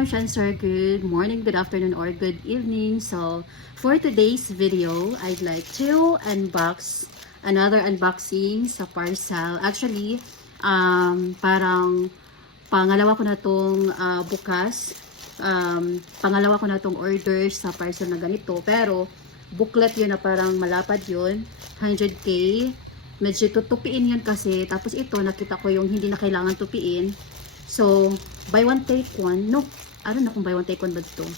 Ma'am Shancer, good morning, good afternoon, or good evening. So, for today's video, I'd like to unbox another unboxing sa parcel. Actually, parang pangalawa ko na tong bukas. Pangalawa ko na tong order sa parcel na ganito. Pero, booklet yun na parang malapad yun. 100k. Medyo tutupiin yun kasi. Tapos ito, nakita ko yung hindi na kailangan tupiin. So, buy one take one. No, I don't know kung buy one take one ba ito.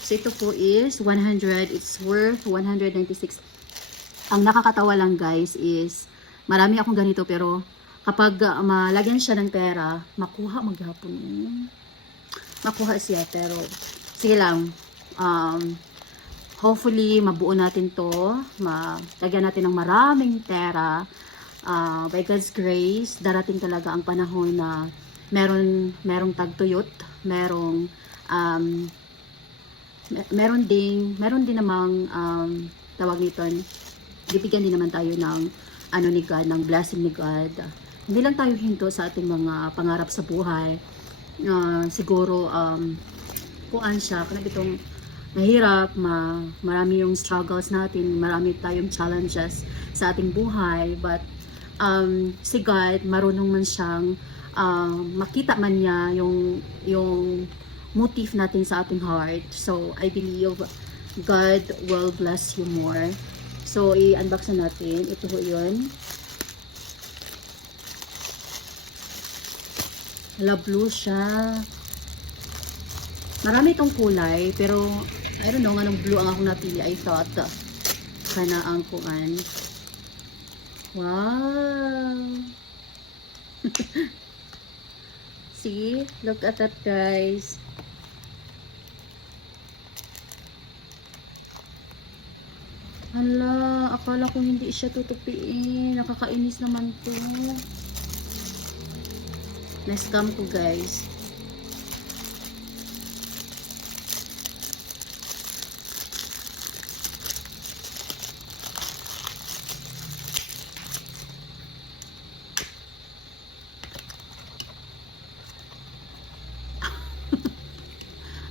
So, ito po is 100. It's worth 196. Ang nakakatawa lang guys is, marami akong ganito pero kapag malagyan siya ng pera, makuha maghapon. Makuha siya pero, sige lang. Hopefully, mabuo natin to. Lagyan natin ng maraming pera. By God's grace, darating talaga ang panahon na merong tagtuyot, meron din namang tawag nito, bibigyan din naman tayo ng ni God, ng blessing ni God. Hindi lang tayo hinto sa ating mga pangarap sa buhay. Siguro kuan siya kana itong mahirap, marami yung struggles natin, marami tayong challenges sa ating buhay, but si God marunong man siyang makita man niya yung motive natin sa ating heart. So, I believe God will bless you more. So, i-unbox na natin. Ito po yun. Hala, blue siya. Marami itong kulay, pero I don't know, anong blue ang akong napili. I thought, kana ang kuan. Wow! See? Look at that, guys. Hala, akala ko hindi siya tutupiin. Nakakainis naman to. Na-scam ko, guys.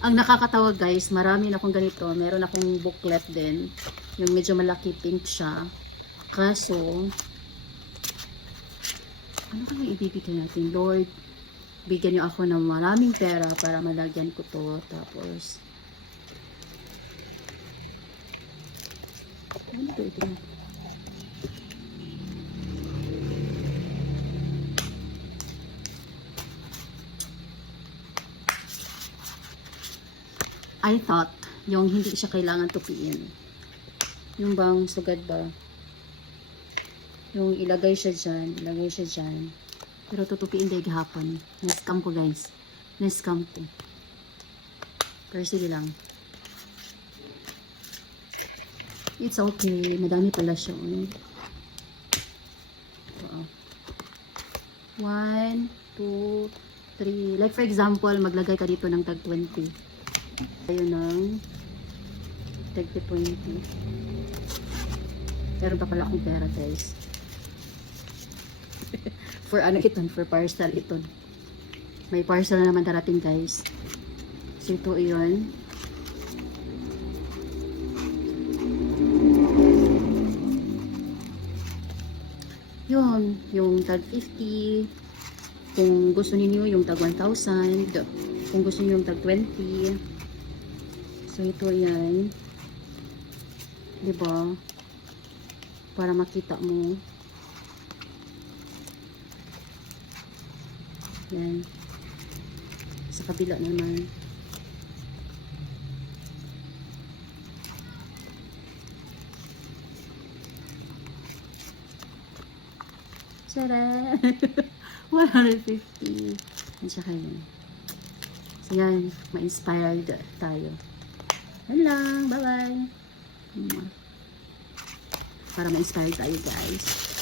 Ang nakakatawa guys, marami na akong ganito. Meron akong booklet din. Yung medyo malaki pink siya. Kaso, ano kaya ibibigay natin? Lord, bigyan niyo ako ng maraming pera para malagyan ko to. Tapos, ano ito? I thought, yung hindi siya kailangan tupiin. Yung bang sugad ba? Yung ilagay siya dyan. Pero tutupiin dahil hapon. Na-scam ko guys. Na-scam ko. Pero sige lang. It's okay. Madami pala siya. Wow. 1, 2, 3. Like for example, maglagay ka dito ng tag 20. Ayun ng tag 20. Meron pa pala akong pera guys. For ano iton? For parcel iton. May parcel na naman darating guys. So ito yun. Yun. Yung tag 50. Kung gusto niyo yung tag 1,000. Kung gusto niyo yung tag 20. So, ito yan. Diba? Para makita mo. Yan. Sa kabila naman. Tara! 150. At saka yan. So, yan. Ma-inspired tayo. Yan lang. Bye-bye. Para ma-inspire tayo guys.